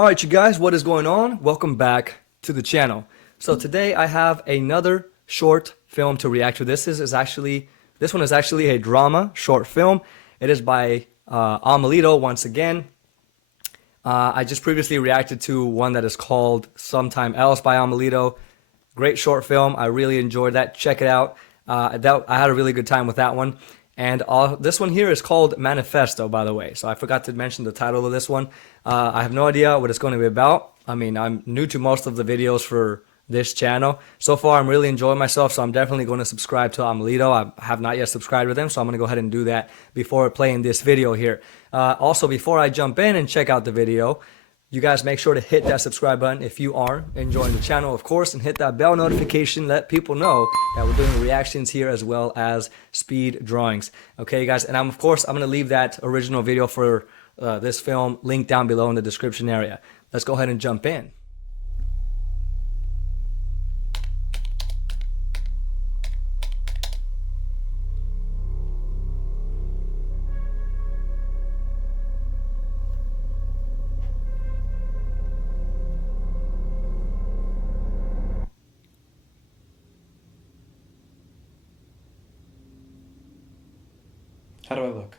Alright you guys, what is going on? Welcome back to the channel. So today I have another short film to react to. This one is actually a drama short film. It is by Omeleto once again. I just previously reacted to one that is called Sometime Else by Omeleto. Great short film. I really enjoyed that. Check it out. I had a really good time with that one. And this one here is called Manifesto, by the way. So I forgot to mention the title of this one. I have no idea what it's going to be about. I mean, I'm new to most of the videos for this channel. So far, I'm really enjoying myself, so I'm definitely going to subscribe to Omeleto. I have not yet subscribed with him, so I'm going to go ahead and do that before playing this video here. Also, before I jump in and check out the video, you guys make sure to hit that subscribe button if you are enjoying the channel, of course, and hit that bell notification. Let people know that we're doing reactions here as well as speed drawings. Okay, guys, and of course, I'm going to leave that original video for this film linked down below in the description area. Let's go ahead and jump in. How do I look?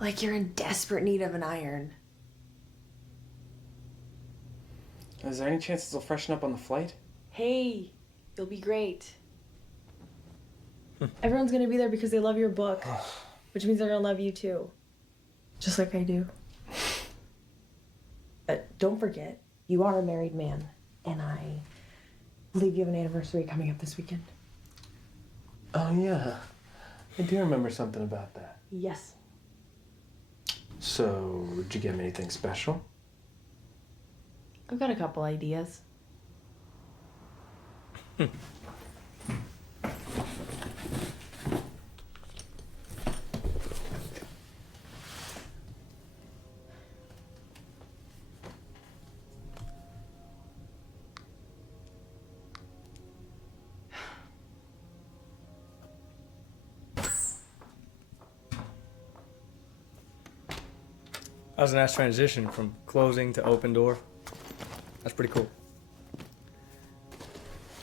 Like you're in desperate need of an iron. Is there any chance this will freshen up on the flight? Hey, you'll be great. Everyone's gonna be there because they love your book, which means they're gonna love you too. Just like I do. But don't forget, you are a married man, and I believe you have an anniversary coming up this weekend. Oh yeah, I do remember something about that. Yes. So, did you get me anything special? I've got a couple ideas. That was a nice transition from closing to open door. That's pretty cool.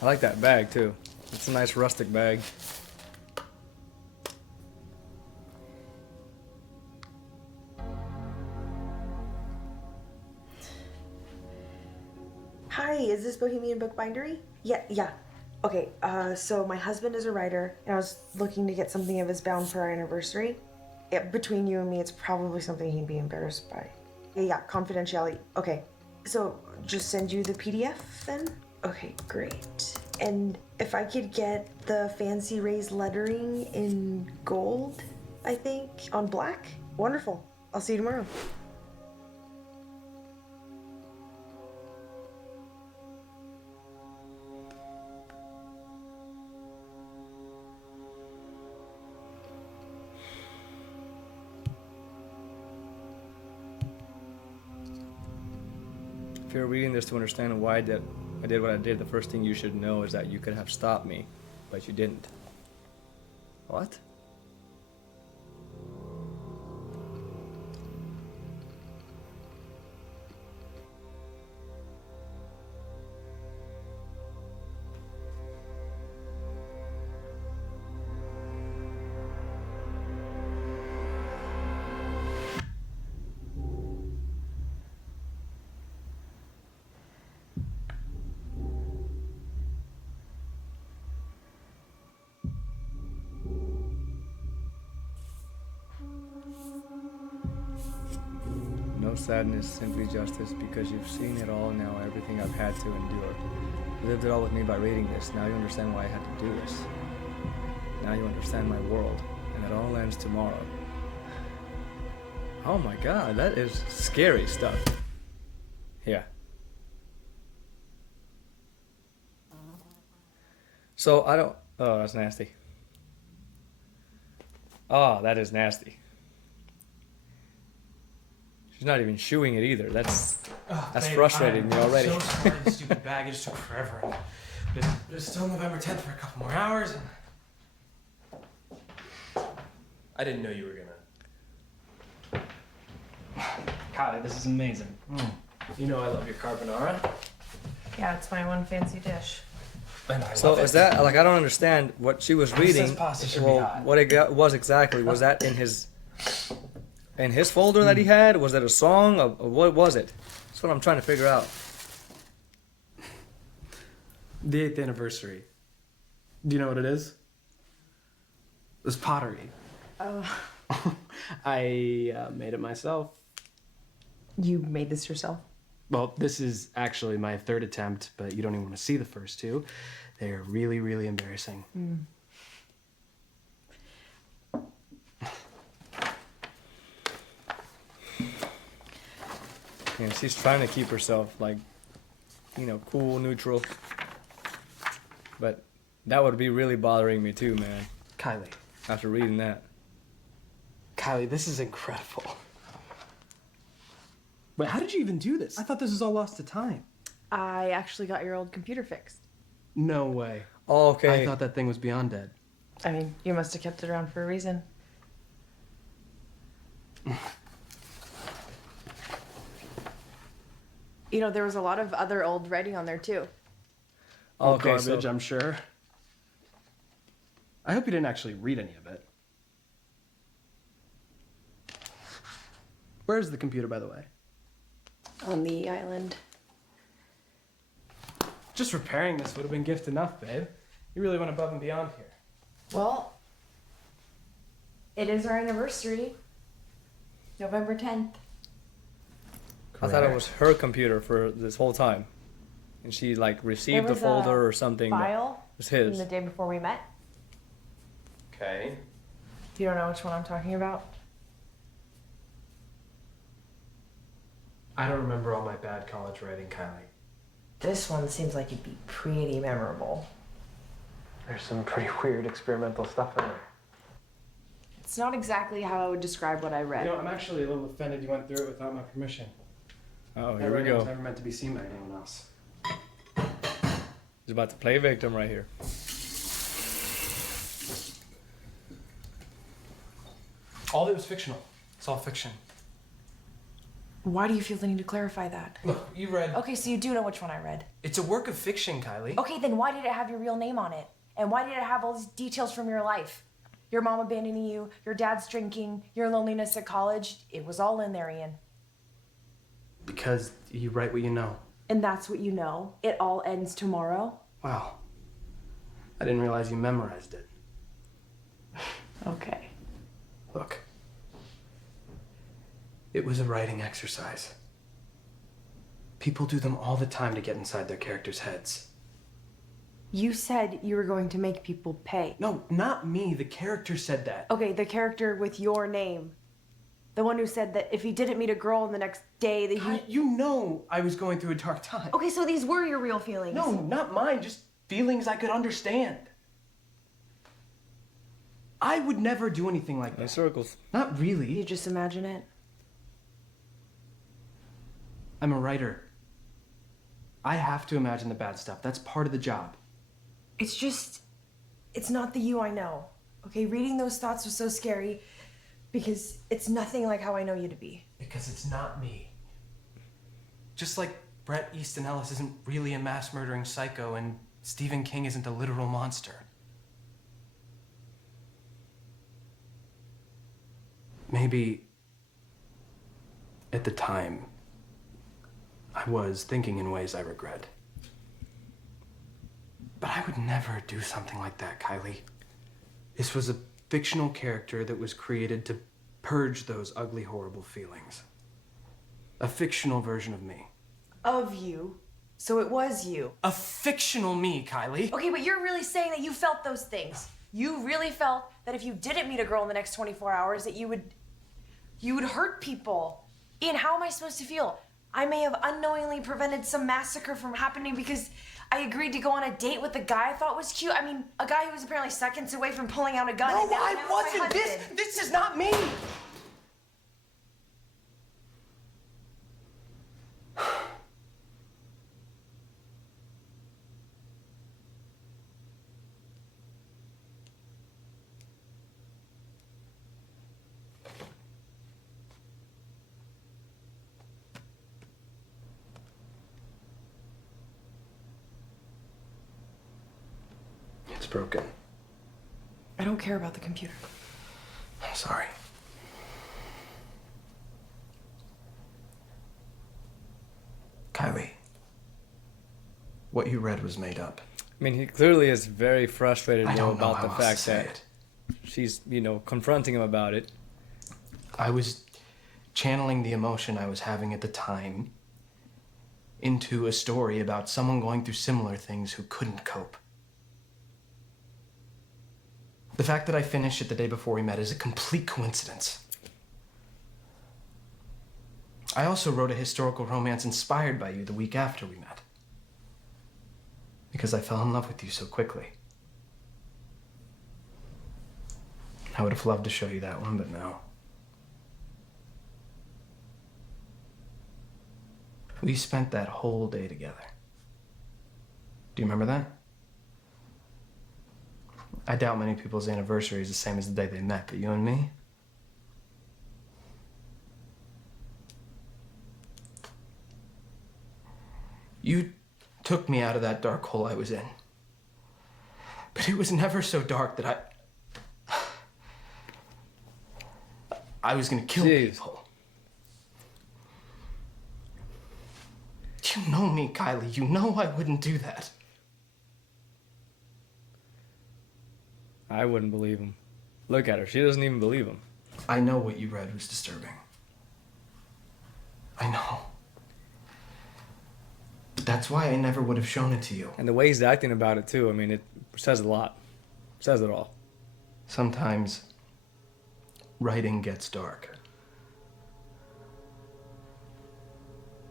I like that bag too. It's a nice rustic bag. Hi, is this Bohemian Book Bindery? Yeah. Okay, so my husband is a writer, and I was looking to get something of his bound for our anniversary. Between you and me, it's probably something he'd be embarrassed by. Yeah, confidentiality. Okay, so just send you the PDF then? Okay, great. And if I could get the fancy raised lettering in gold, I think, on black? Wonderful. I'll see you tomorrow. If you're reading this to understand why I did what I did, the first thing you should know is that you could have stopped me, but you didn't. What? No sadness, simply justice, because you've seen it all now, everything I've had to endure. You lived it all with me by reading this. Now you understand why I had to do this. Now you understand my world, and it all ends tomorrow. Oh my god, that is scary stuff. Yeah. So I don't... Oh, that's nasty. Oh, that is nasty. She's not even shooing it either. That's Babe, frustrating me already. I'm so sorry, this stupid bag. It just took forever. But it's still November 10th for a couple more hours. And... I didn't know you were gonna. Kylie, this is amazing. You know I love your carbonara. Yeah, it's my one fancy dish. And I So love is it. that like I don't understand what she was reading? says pasta should be Well, hot. what was exactly? Was that in his folder that he had? Was that a song? Or what was it? That's what I'm trying to figure out. The 8th anniversary. Do you know what it is? It's pottery. I made it myself. You made this yourself? Well, this is actually my 3rd attempt, but you don't even want to see the first 2. They're really, really embarrassing. And she's trying to keep herself like, cool, neutral. But that would be really bothering me too, man. Kylie. After reading that. Kylie, this is incredible. But how did you even do this? I thought this was all lost to time. I actually got your old computer fixed. No way. Oh, okay. I thought that thing was beyond dead. I mean, you must have kept it around for a reason. There was a lot of other old writing on there too. All Okay, garbage, so I'm sure. I hope you didn't actually read any of it. Where's the computer, by the way? On the island. Just repairing this would have been gift enough, babe. You really went above and beyond here. Well, it is our anniversary. November 10th. I thought it was her computer for this whole time, and she like received the folder or something. That File was from his. the day before we met. Okay. You don't know which one I'm talking about? I don't remember all my bad college writing, Kylie. This one seems like it'd be pretty memorable. There's some pretty weird experimental stuff in there. It's not exactly how I would describe what I read. I'm actually a little offended you went through it without my permission. Oh, That here we writing was go. never meant to be seen by anyone else. He's about to play victim right here. All of it was fictional. It's all fiction. Why do you feel the need to clarify that? Look, you read... Okay, so you do know which one I read. It's a work of fiction, Kylie. Okay, then why did it have your real name on it? And why did it have all these details from your life? Your mom abandoning you, your dad's drinking, your loneliness at college. It was all in there, Ian. Because you write what you know. And that's what you know? It all ends tomorrow? Wow. I didn't realize you memorized it. Okay. Look. It was a writing exercise. People do them all the time to get inside their characters' heads. You said you were going to make people pay. No, not me. The character said that. Okay, the character with your name. The one who said that if he didn't meet a girl in the next day, that he... You know I was going through a dark time. Okay, so these were your real feelings. No, not mine. Just feelings I could understand. I would never do anything like In that. circles. Not really. You just imagine it. I'm a writer. I have to imagine the bad stuff. That's part of the job. It's not the you I know. Okay, reading those thoughts was so scary because it's nothing like how I know you to be. Because it's not me. Just like Bret Easton Ellis isn't really a mass murdering psycho and Stephen King isn't a literal monster. Maybe at the time I was thinking in ways I regret. But I would never do something like that, Kylie. This was a fictional character that was created to purge those ugly, horrible feelings. A fictional version of me. Of you. So it was you. A fictional me, Kylie. Okay, but you're really saying that you felt those things. You really felt that if you didn't meet a girl in the next 24 hours, that you would hurt people. Ian, how am I supposed to feel? I may have unknowingly prevented some massacre from happening because I agreed to go on a date with a guy I thought was cute. I mean, a guy who was apparently seconds away from pulling out a gun. No, and now I I'm with my wasn't. husband. This is not me. It's broken. I don't care about the computer. I'm sorry. Kylie, what you read was made up. I mean, he clearly is very frustrated I don't know about how the else to fact say that it. she's, confronting him about it. I was channeling the emotion I was having at the time into a story about someone going through similar things who couldn't cope. The fact that I finished it the day before we met is a complete coincidence. I also wrote a historical romance inspired by you the week after we met. Because I fell in love with you so quickly. I would have loved to show you that one, but no. We spent that whole day together. Do you remember that? I doubt many people's anniversary is the same as the day they met, but you and me? You took me out of that dark hole I was in. But it was never so dark that I was gonna kill people. You know me, Kylie. You know I wouldn't do that. I wouldn't believe him. Look at her. She doesn't even believe him. I know what you read was disturbing. I know. But that's why I never would have shown it to you. And the way he's acting about it, too, I mean, it says a lot. It says it all. Sometimes writing gets dark.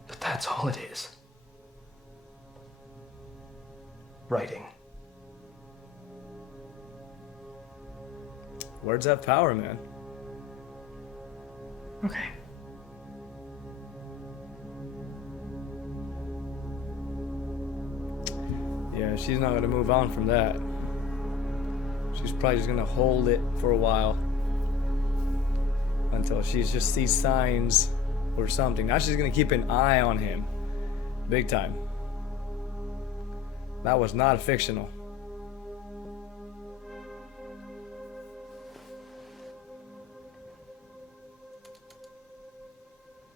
But that's all it is. Writing. Words have power, man. Okay. Yeah, she's not gonna move on from that. She's probably just gonna hold it for a while until she just sees signs or something. Now she's gonna keep an eye on him, big time. That was not fictional.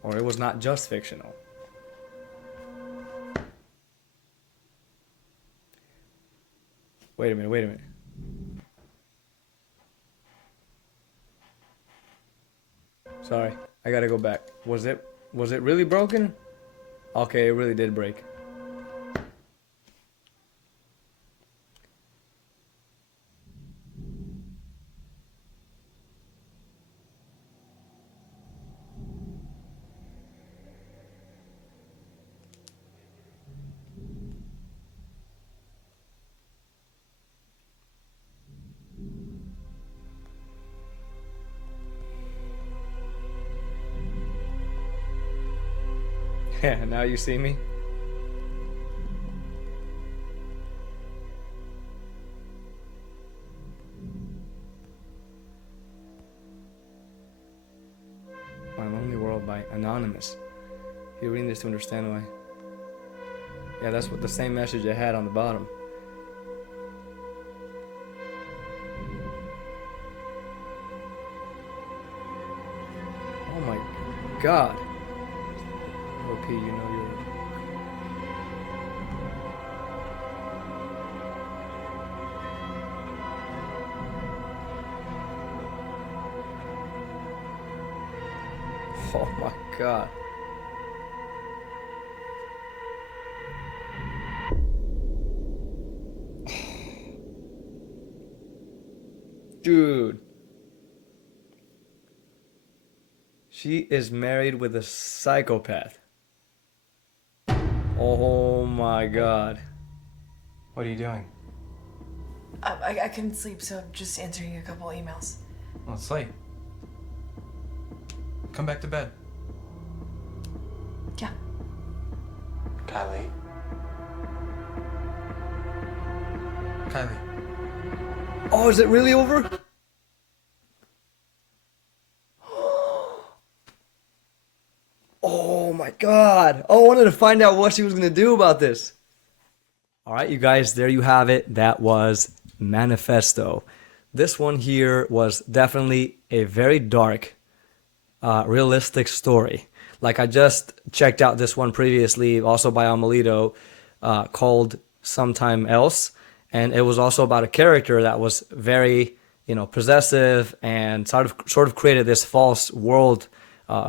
Or it was not just fictional. Wait a minute, wait a minute. Sorry, I gotta go back. Was it really broken? Okay, it really did break. Yeah, now you see me. My Lonely World by Anonymous. You're reading this to understand why. Yeah, that's what the same message I had on the bottom. Oh my God. OP, you know you're... Oh my God. Dude. She is married with a psychopath. Oh my God. What are you doing? I couldn't sleep, so I'm just answering a couple emails. Well, it's late. Come back to bed. Yeah. Kylie. Kylie. Oh, is it really over? Oh my God. Oh, I wanted to find out what she was going to do about this. All right, you guys, there you have it. That was Manifesto. This one here was definitely a very dark, realistic story. Like I just checked out this one previously, also by Omeleto, called Sometime Else, and it was also about a character that was very, possessive and sort of created this false world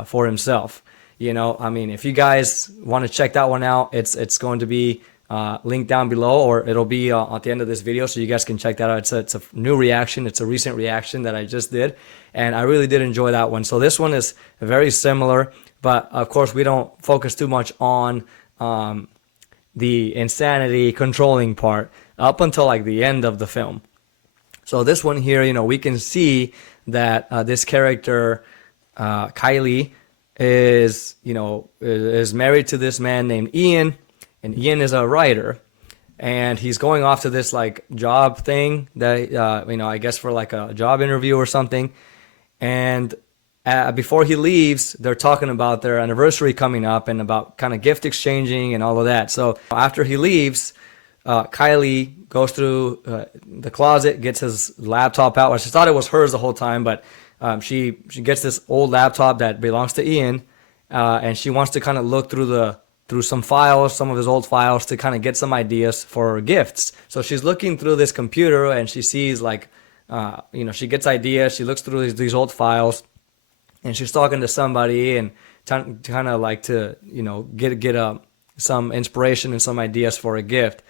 for himself. I mean, if you guys want to check that one out, it's going to be linked down below, or it'll be at the end of this video, so you guys can check that out. It's a new reaction. It's a recent reaction that I just did, and I really did enjoy that one. So this one is very similar, but of course we don't focus too much on the insanity controlling part up until like the end of the film. So this one here, we can see that this character, Kylie, is married to this man named Ian, and Ian is a writer, and he's going off to this like job thing that I guess for like a job interview or something. And before he leaves, they're talking about their anniversary coming up and about kind of gift exchanging and all of that. So after he leaves, Kylie goes through the closet, gets his laptop out. Well, she thought it was hers the whole time, but she gets this old laptop that belongs to Ian, and she wants to kind of look through some files, some of his old files, to kind of get some ideas for gifts. So she's looking through this computer, and she sees like, she gets ideas. She looks through these old files, and she's talking to somebody and kind of like to get some inspiration and some ideas for a gift.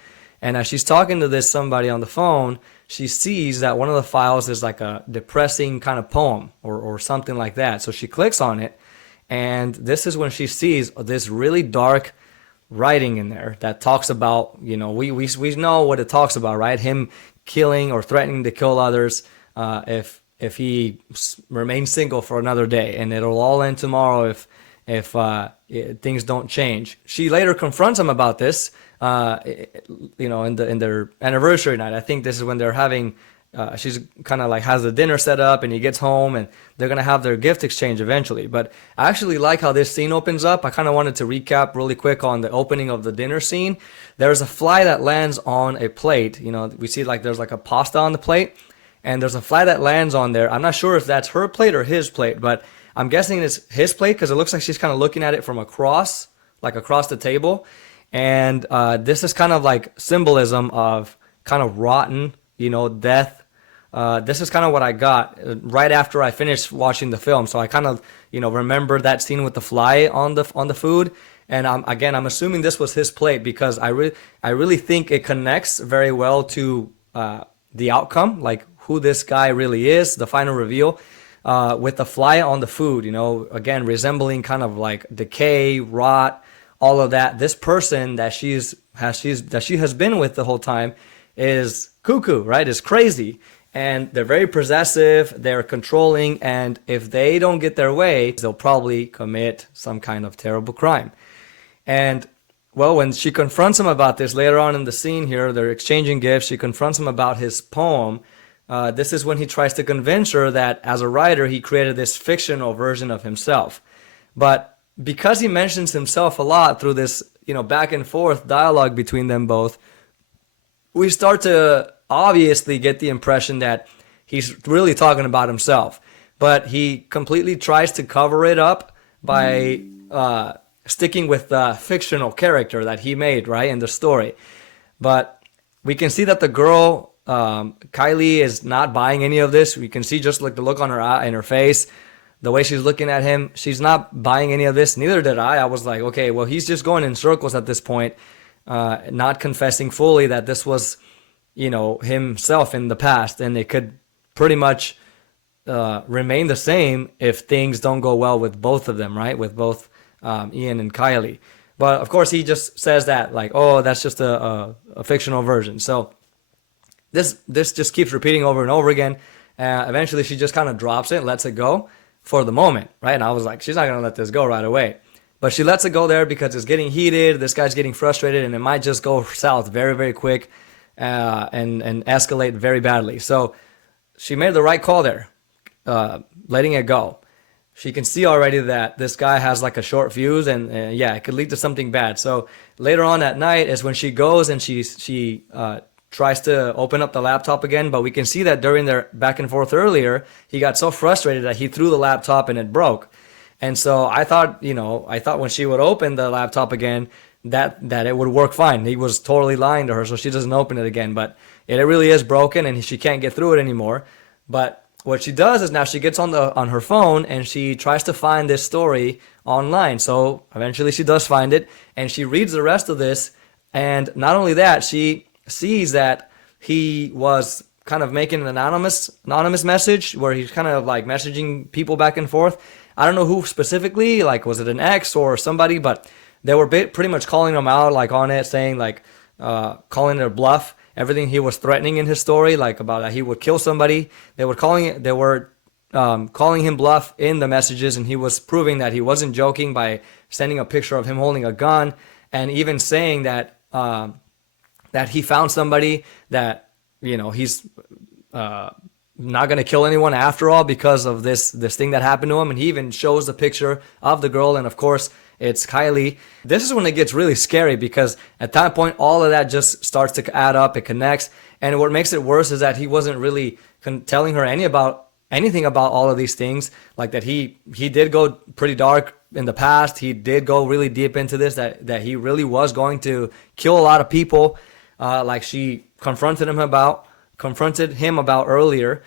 And as she's talking to this somebody on the phone, she sees that one of the files is like a depressing kind of poem or something like that. So she clicks on it, and this is when she sees this really dark writing in there that talks about, we know what it talks about, right? Him killing or threatening to kill others if he remains single for another day, and it'll all end tomorrow if things don't change. She later confronts him about this, in their anniversary night. I think this is when they're having, she's kind of like has the dinner set up, and he gets home, and they're going to have their gift exchange eventually. But I actually like how this scene opens up. I kind of wanted to recap really quick on the opening of the dinner scene. There's a fly that lands on a plate. We see like there's like a pasta on the plate, and there's a fly that lands on there. I'm not sure if that's her plate or his plate, but I'm guessing it's his plate because it looks like she's kind of looking at it from across the table. And this is kind of like symbolism of kind of rotten, death. This is kind of what I got right after I finished watching the film. So I kind of, remembered that scene with the fly on the food. And I'm assuming this was his plate because I really think it connects very well to the outcome, like who this guy really is, the final reveal. With the fly on the food, again, resembling kind of like decay, rot, all of that. This person that she has been with the whole time is cuckoo, right? Is crazy. And they're very possessive, they're controlling, and if they don't get their way, they'll probably commit some kind of terrible crime. And well, when she confronts him about this later on in the scene here, they're exchanging gifts, she confronts him about his poem. This is when he tries to convince her that as a writer, he created this fictional version of himself. But because he mentions himself a lot through this, back and forth dialogue between them both, we start to obviously get the impression that he's really talking about himself. But he completely tries to cover it up by sticking with the fictional character that he made, right, in the story. But we can see that the girl, Kylie, is not buying any of this. We can see just like the look on her eye, in her face, the way she's looking at him. She's not buying any of this. Neither did I. I was like, okay, well, he's just going in circles at this point, not confessing fully that this was, himself in the past, and it could pretty much remain the same if things don't go well with both of them, right? With both Ian and Kylie. But of course, he just says that like, oh, that's just a fictional version. So this just keeps repeating over and over again. Eventually, she just kind of drops it, lets it go for the moment, right? And I was like, she's not gonna let this go right away. But she lets it go there because it's getting heated. This guy's getting frustrated, and it might just go south very, very quick and escalate very badly. So she made the right call there, letting it go. She can see already that this guy has like a short fuse, and it could lead to something bad. So later on that night is when she goes and she tries to open up the laptop again, but we can see that during their back and forth earlier, he got so frustrated that he threw the laptop and it broke. And so I thought, when she would open the laptop again, that it would work fine. He was totally lying to her, so she doesn't open it again. But it really is broken, and she can't get through it anymore. But what she does is now she gets on her phone and she tries to find this story online. So eventually she does find it, and she reads the rest of this. And not only that, she sees that he was kind of making an anonymous message where he's kind of like messaging people back and forth. I don't know who specifically, like was it an ex or somebody, but they were pretty much calling him out, like on it, saying like calling it a bluff. Everything he was threatening in his story, like about that he would kill somebody, they were calling him bluff in the messages, and he was proving that he wasn't joking by sending a picture of him holding a gun, and even saying that that he found somebody that he's not going to kill anyone after all because of this thing that happened to him. And he even shows the picture of the girl, and of course it's Kylie. This is when it gets really scary, because at that point all of that just starts to add up, it connects. And what makes it worse is that he wasn't really telling her anything about all of these things, like that he did go pretty dark in the past. He did go really deep into this, that he really was going to kill a lot of people, like she confronted him about earlier.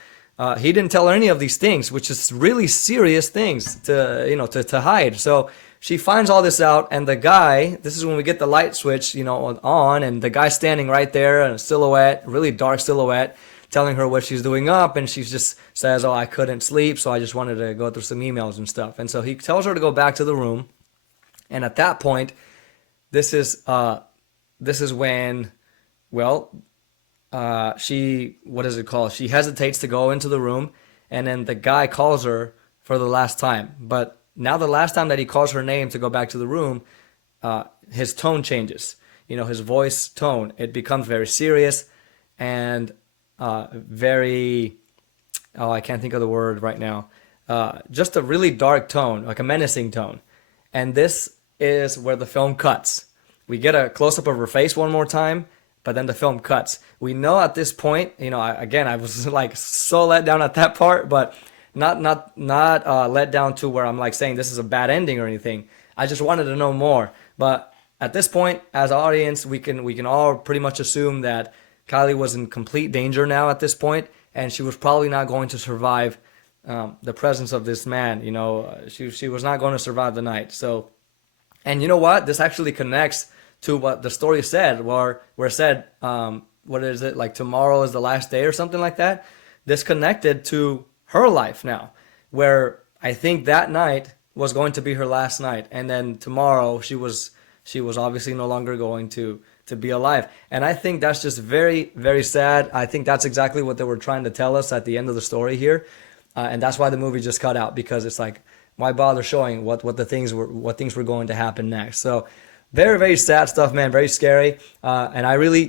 He didn't tell her any of these things, which is really serious things to hide. So she finds all this out, and the guy, this is when we get the light switch, on, and the guy standing right there in a silhouette, really dark silhouette, telling her what she's doing up, and she just says, "Oh, I couldn't sleep, so I just wanted to go through some emails and stuff." And so he tells her to go back to the room, and at that point, this is when, she hesitates to go into the room, and then the guy calls her for the last time. But now the last time that he calls her name to go back to the room, his tone changes. His voice tone, it becomes very serious and very, I can't think of the word right now. Just a really dark tone, like a menacing tone. And this is where the film cuts. We get a close-up of her face one more time, but then the film cuts. We know at this point, I was like so let down at that part, but not let down to where I'm like saying this is a bad ending or anything. I just wanted to know more. But at this point, as an audience, we can all pretty much assume that Kylie was in complete danger now at this point, and she was probably not going to survive the presence of this man. She was not going to survive the night. So, and you know what? This actually connects to what the story said, where it said, what is it, like tomorrow is the last day or something like that. This connected to her life now, where I think that night was going to be her last night, and then tomorrow she was obviously no longer going to be alive. And I think that's just very, very sad. I think that's exactly what they were trying to tell us at the end of the story here, and that's why the movie just cut out, because it's like, why bother showing what things were going to happen next? So very, very sad stuff, man. Very scary. And I really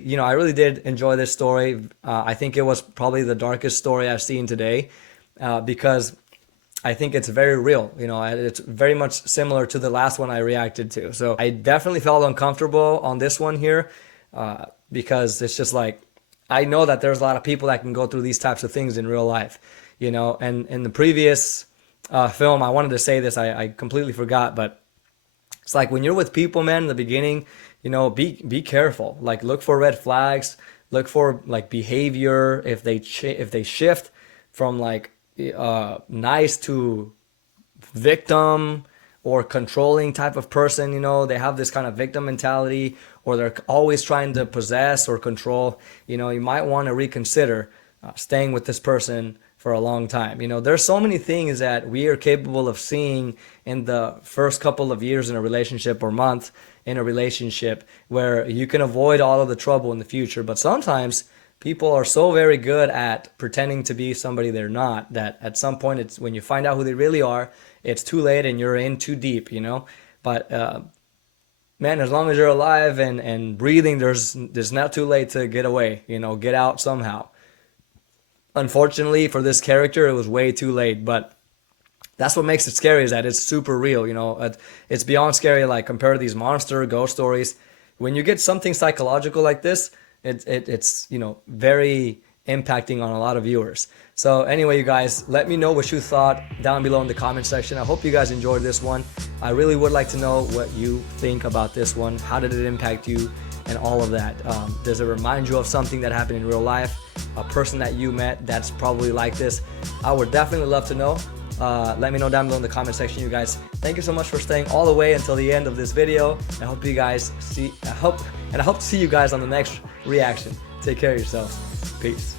did enjoy this story. I think it was probably the darkest story I've seen today, because I think it's very real. It's very much similar to the last one I reacted to. So I definitely felt uncomfortable on this one here, because it's just like, I know that there's a lot of people that can go through these types of things in real life, and in the previous film, I wanted to say this, I completely forgot, but it's like when you're with people, man, in the beginning, be careful. Like, look for red flags, look for like behavior. If they shift from like nice to victim or controlling type of person, they have this kind of victim mentality, or they're always trying to possess or control, you might want to reconsider staying with this person for a long time. There's so many things that we are capable of seeing in the first couple of years in a relationship or month in a relationship, where you can avoid all of the trouble in the future. But sometimes people are so very good at pretending to be somebody they're not, that at some point, it's when you find out who they really are, it's too late and you're in too deep, But man, as long as you're alive and breathing, there's not too late to get away, get out somehow. Unfortunately for this character, it was way too late, but that's what makes it scary, is that it's super real. It's beyond scary, like compared to these monster ghost stories. When you get something psychological like this, it's you know, very impacting on a lot of viewers. So anyway, you guys, let me know what you thought down below in the comment section. I hope you guys enjoyed this one. I really would like to know what you think about this one. How did it impact you and all of that? Does it remind you of something that happened in real life? A person that you met that's probably like this? I would definitely love to know. Let me know down below in the comment section, you guys. Thank you so much for staying all the way until the end of this video. I hope you guys I hope to see you guys on the next reaction. Take care of yourself. Peace.